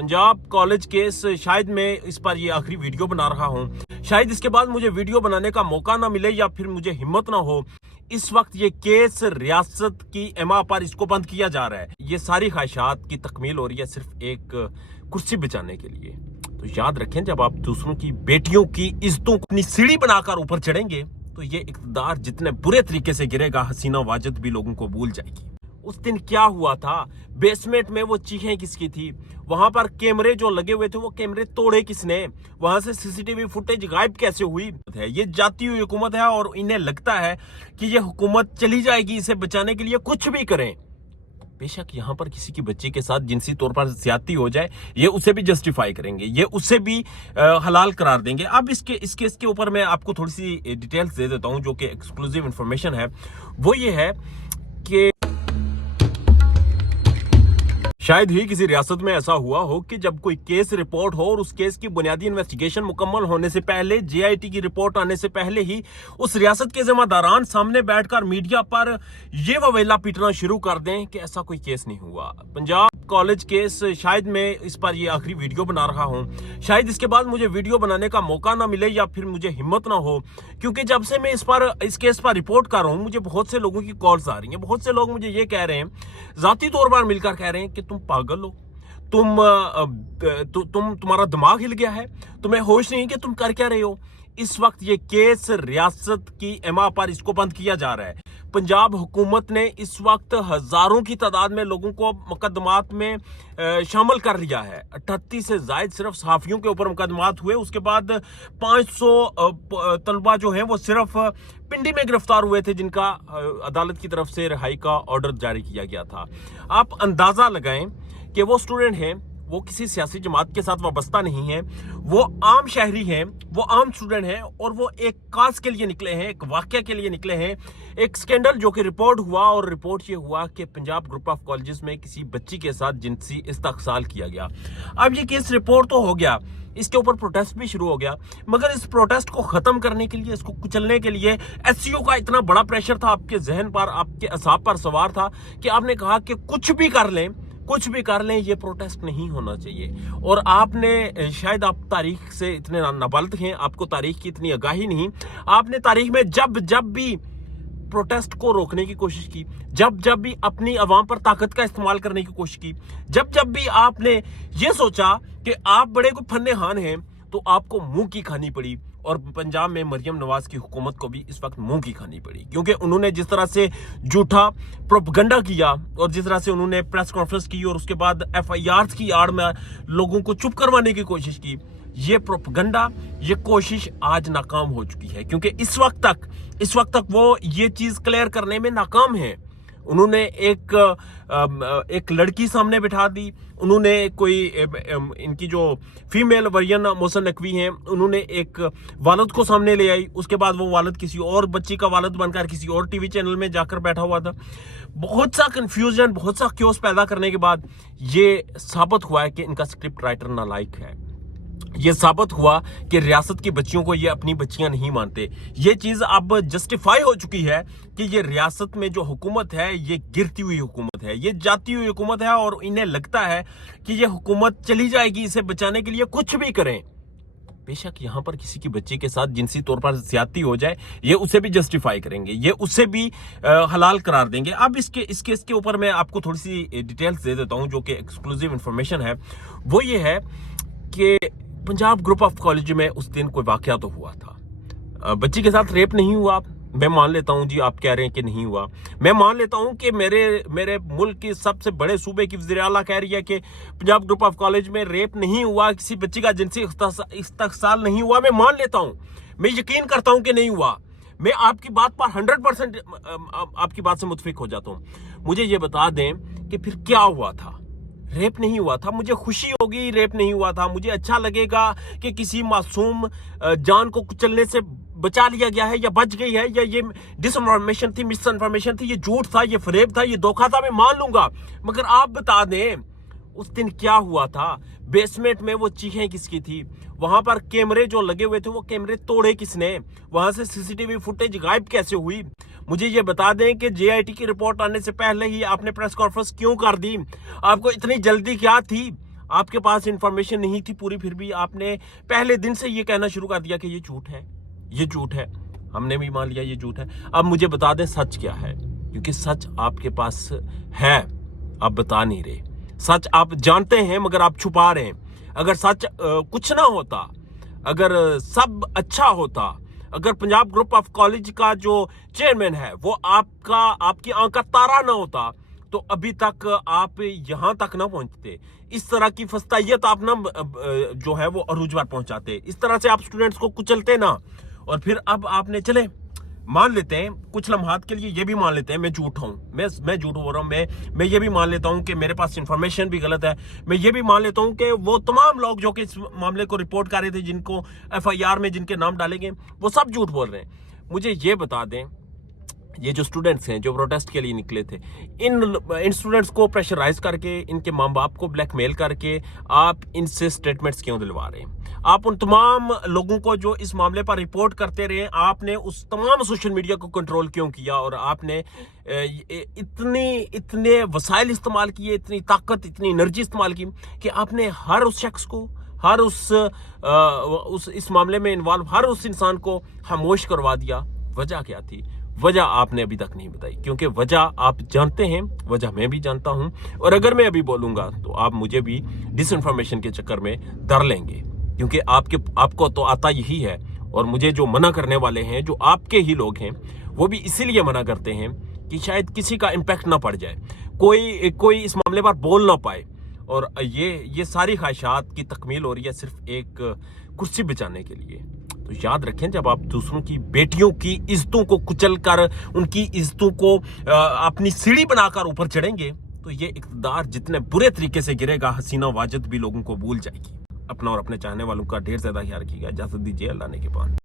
Punjab college case शायद मैं इस पर ये आखिरी वीडियो बना रहा हूँ। शायद इसके बाद मुझे वीडियो बनाने का मौका ना मिले या फिर मुझे हिम्मत ना हो। इस वक्त ये केस रियासत की एमा पर इसको बंद किया जा रहा है। ये सारी ख्वाहिशात की तकमील हो रही है सिर्फ एक कुर्सी बचाने के लिए। तो याद रखें, जब आप दूसरों की बेटियों की इज्जतों को अपनी सीढ़ी बनाकर ऊपर चढ़ेंगे तो ये इक़्तिदार जितने बुरे तरीके से गिरेगा, हसीना वाजिद भी लोगों को भूल जाएगी। उस दिन क्या हुआ था, बेसमेंट में वो चीखें किसकी थी, वहां पर कैमरे जो लगे हुए थे वो कैमरे तोड़े किसने, वहां से सीसीटीवी फुटेज गायब कैसे हुई है। ये जाती हुई हुकूमत है और इन्हें लगता है कि ये हुकूमत चली जाएगी, इसे बचाने के लिए कुछ भी करें। बेशक यहाँ पर किसी की बच्ची के साथ जिनसी तौर पर ज्यादती हो जाए, ये उसे भी जस्टिफाई करेंगे, ये उसे भी हलाल करार देंगे। अब इसके ऊपर मैं आपको थोड़ी सी डिटेल्स दे देता हूँ जो कि एक्सक्लूसिव इंफॉर्मेशन है। वो ये है कि शायद ही किसी रियासत में ऐसा हुआ हो कि जब कोई केस रिपोर्ट हो और उस केस की बुनियादी इन्वेस्टिगेशन मुकम्मल होने से पहले, जेआईटी की रिपोर्ट आने से पहले ही उस रियासत के जिम्मेदारान सामने बैठकर मीडिया पर ये ववेला पीटना शुरू कर दें कि ऐसा कोई केस नहीं हुआ। पंजाब कॉलेज केस शायद मैं इस पर ये आखिरी वीडियो बना रहा हूँ। शायद इसके बाद मुझे वीडियो बनाने का मौका ना मिले या फिर मुझे हिम्मत ना हो, क्योंकि जब से मैं इस केस पर रिपोर्ट कर रहा हूँ मुझे बहुत से लोगों की कॉल्स आ रही हैं। बहुत से लोग मुझे ये कह रहे हैं, जाती तौर पर मिलकर कह रहे हैं कि तुम पागल हो, तुम्हारा दिमाग हिल गया है, तुम्हें होश नहीं कि तुम कर क्या रहे हो। इस वक्त ये केस रियासत की एमा पर इसको बंद किया जा रहा है। पंजाब हुकूमत ने इस वक्त हजारों की तादाद में लोगों को मुकदमात में शामिल कर लिया है। 38 से जायद सिर्फ सहाफियों के ऊपर मुकदमात हुए। उसके बाद 500 तलबा जो हैं वो सिर्फ पिंडी में गिरफ्तार हुए थे, जिनका अदालत की तरफ से रिहाई का ऑर्डर जारी किया गया था। आप अंदाजा लगाएं कि वो स्टूडेंट हैं, वो किसी सियासी जमात के साथ वाबस्ता नहीं है, वो आम शहरी हैं, वो आम स्टूडेंट हैं और वो एक काज के लिए निकले हैं, एक वाकया के लिए निकले हैं। एक स्कैंडल जो कि रिपोर्ट हुआ और रिपोर्ट ये हुआ कि पंजाब ग्रुप ऑफ कॉलेजेस में किसी बच्ची के साथ जिनसी इस्तहसाल किया गया। अब ये केस रिपोर्ट तो हो गया, इसके ऊपर प्रोटेस्ट भी शुरू हो गया, मगर इस प्रोटेस्ट को खत्म करने के लिए, इसको कुचलने के लिए एससीओ का इतना बड़ा प्रेशर था, आपके जहन पर, आपके असाब पर सवार था कि आपने कहा कि कुछ भी कर लें, ये प्रोटेस्ट नहीं होना चाहिए। और आपने शायद आप तारीख से इतने नाबालिग हैं, आपको तारीख की इतनी आगाही नहीं। आपने तारीख में जब भी प्रोटेस्ट को रोकने की कोशिश की, जब भी अपनी अवाम पर ताकत का इस्तेमाल करने की कोशिश की, जब भी आपने ये सोचा कि आप बड़े कोई फन्ने हान हैं, तो आपको मुंह की खानी पड़ी। और पंजाब में मरियम नवाज की हुकूमत को भी इस वक्त मुंह की खानी पड़ी, क्योंकि उन्होंने जिस तरह से झूठा प्रोपगंडा किया और जिस तरह से उन्होंने प्रेस कॉन्फ्रेंस की और उसके बाद एफआईआर की आड़ में लोगों को चुप करवाने की कोशिश की, ये प्रोपगंडा, ये कोशिश आज नाकाम हो चुकी है। क्योंकि इस वक्त तक वो ये चीज क्लियर करने में नाकाम है। उन्होंने एक लड़की सामने बिठा दी, उन्होंने कोई इनकी जो फीमेल वर्जन मोहसिन नकवी हैं, उन्होंने एक वालिद को सामने ले आई। उसके बाद वो वालिद किसी और बच्ची का वालिद बनकर किसी और टीवी चैनल में जाकर बैठा हुआ था। बहुत सा कंफ्यूजन, बहुत सा क्योस पैदा करने के बाद ये साबित हुआ है कि इनका स्क्रिप्ट राइटर नालायक है। ये साबित हुआ कि रियासत की बच्चियों को ये अपनी बच्चियां नहीं मानते। ये चीज अब जस्टिफाई हो चुकी है कि ये रियासत में जो हुकूमत है ये गिरती हुई हुकूमत है, ये जाती हुई हुकूमत है और इन्हें लगता है कि ये हुकूमत चली जाएगी, इसे बचाने के लिए कुछ भी करें। बेशक यहाँ पर किसी की बच्ची के साथ जिनसी तौर पर ज्यादती हो जाए, ये उसे भी जस्टिफाई करेंगे, ये उसे भी हलाल करार देंगे। अब इसके ऊपर मैं आपको थोड़ी सी डिटेल्स दे देता हूँ जो कि एक्सक्लूसिव इंफॉर्मेशन है। वो ये है कि पंजाब ग्रुप ऑफ कॉलेज में उस दिन कोई वाकया तो हुआ था। बच्ची के साथ रेप नहीं हुआ, मैं मान लेता हूं जी, आप कह रहे हैं कि नहीं हुआ। मैं मान लेता हूं कि मेरे मुल्क के सबसे बड़े सूबे की वज़ीर आला कह रही है कि पंजाब ग्रुप ऑफ कॉलेज में रेप नहीं हुआ, किसी बच्ची का जिनसी इस्तहसाल नहीं हुआ। मैं मान लेता हूं, मैं यकीन करता हूं कि नहीं हुआ। मैं आपकी बात पर 100% आपकी बात से मुतफिक हो जाता हूं। मुझे ये बता दें कि फिर क्या हुआ था। रेप नहीं हुआ था, मुझे खुशी होगी रेप नहीं हुआ था, मुझे अच्छा लगेगा कि किसी मासूम जान को कुचलने से बचा लिया गया है या बच गई है, या ये डिसइंफॉर्मेशन थी, मिस इन्फॉर्मेशन थी, ये झूठ था, ये फरेब था, ये धोखा था, मैं मान लूंगा। मगर आप बता दें उस दिन क्या हुआ था, बेसमेंट में वो चीखें किसकी थी, वहां पर कैमरे जो लगे हुए थे वो कैमरे तोड़े किसने, वहां से सीसीटीवी फुटेज गायब कैसे हुई। मुझे ये बता दें कि जेआईटी की रिपोर्ट आने से पहले ही आपने प्रेस कॉन्फ्रेंस क्यों कर दी, आपको इतनी जल्दी क्या थी, आपके पास इंफॉर्मेशन नहीं थी पूरी, फिर भी आपने पहले दिन से ये कहना शुरू कर दिया कि ये झूठ है, ये झूठ है। हमने भी मान लिया ये झूठ है। अब मुझे बता दें सच क्या है, क्योंकि सच आपके पास है, आप बता नहीं रहे। सच आप जानते हैं मगर आप छुपा रहे हैं। अगर सच कुछ ना होता, अगर सब अच्छा होता, अगर पंजाब ग्रुप ऑफ कॉलेज का जो चेयरमैन है वो आपकी आंख का तारा ना होता, तो अभी तक आप यहां तक ना पहुंचते। इस तरह की फस्तायत आप ना जो है वो अरूज पर पहुंचाते, इस तरह से आप स्टूडेंट्स को कुचलते ना। और फिर अब आपने, चले मान लेते हैं कुछ लम्हात के लिए, ये भी मान लेते हैं मैं झूठ हूं, मैं झूठ बोल रहा हूं, मैं ये भी मान लेता हूं कि मेरे पास इंफॉर्मेशन भी गलत है। मैं ये भी मान लेता हूं कि वो तमाम लोग जो कि इस मामले को रिपोर्ट कर रहे थे, जिनको FIR में जिनके नाम डाले गए, वो सब झूठ बोल रहे हैं। मुझे ये बता दें, ये जो स्टूडेंट्स हैं जो प्रोटेस्ट के लिए निकले थे, इन स्टूडेंट्स को प्रेशराइज करके, इनके माँ बाप को ब्लैकमेल करके आप इनसे स्टेटमेंट्स क्यों दिलवा रहे हैं? आप उन तमाम लोगों को जो इस मामले पर रिपोर्ट करते रहे, आपने उस तमाम सोशल मीडिया को कंट्रोल क्यों किया? और आपने इतने वसाइल इस्तेमाल किए, इतनी ताकत, इतनी एनर्जी इस्तेमाल की कि आपने हर उस शख्स को, हर उस इस मामले में इन्वॉल्व हर उस इंसान को खामोश करवा दिया। वजह क्या थी? वजह आपने अभी तक नहीं बताई, क्योंकि वजह आप जानते हैं, वजह मैं भी जानता हूं। और अगर मैं अभी बोलूंगा तो आप मुझे भी डिसइंफॉर्मेशन के चक्कर में धर लेंगे, क्योंकि आपको तो आता यही है। और मुझे जो मना करने वाले हैं, जो आपके ही लोग हैं, वो भी इसीलिए मना करते हैं कि शायद किसी का इम्पैक्ट ना पड़ जाए, कोई इस मामले पर बोल ना पाए। और ये सारी ख्वाहिशात की तकमील हो रही है सिर्फ एक कुर्सी बचाने के लिए। तो याद रखें, जब आप दूसरों की बेटियों की इज्जतों को कुचल कर, उनकी इज्जतों को अपनी सीढ़ी बनाकर ऊपर चढ़ेंगे, तो ये इक़्तिदार जितने बुरे तरीके से गिरेगा, हसीना वाजिद भी लोगों को भूल जाएगी। अपना और अपने चाहने वालों का ढेर ज्यादा ख्याल रखिएगा। इजाजत दीजिए, अल्लाह ने के पास।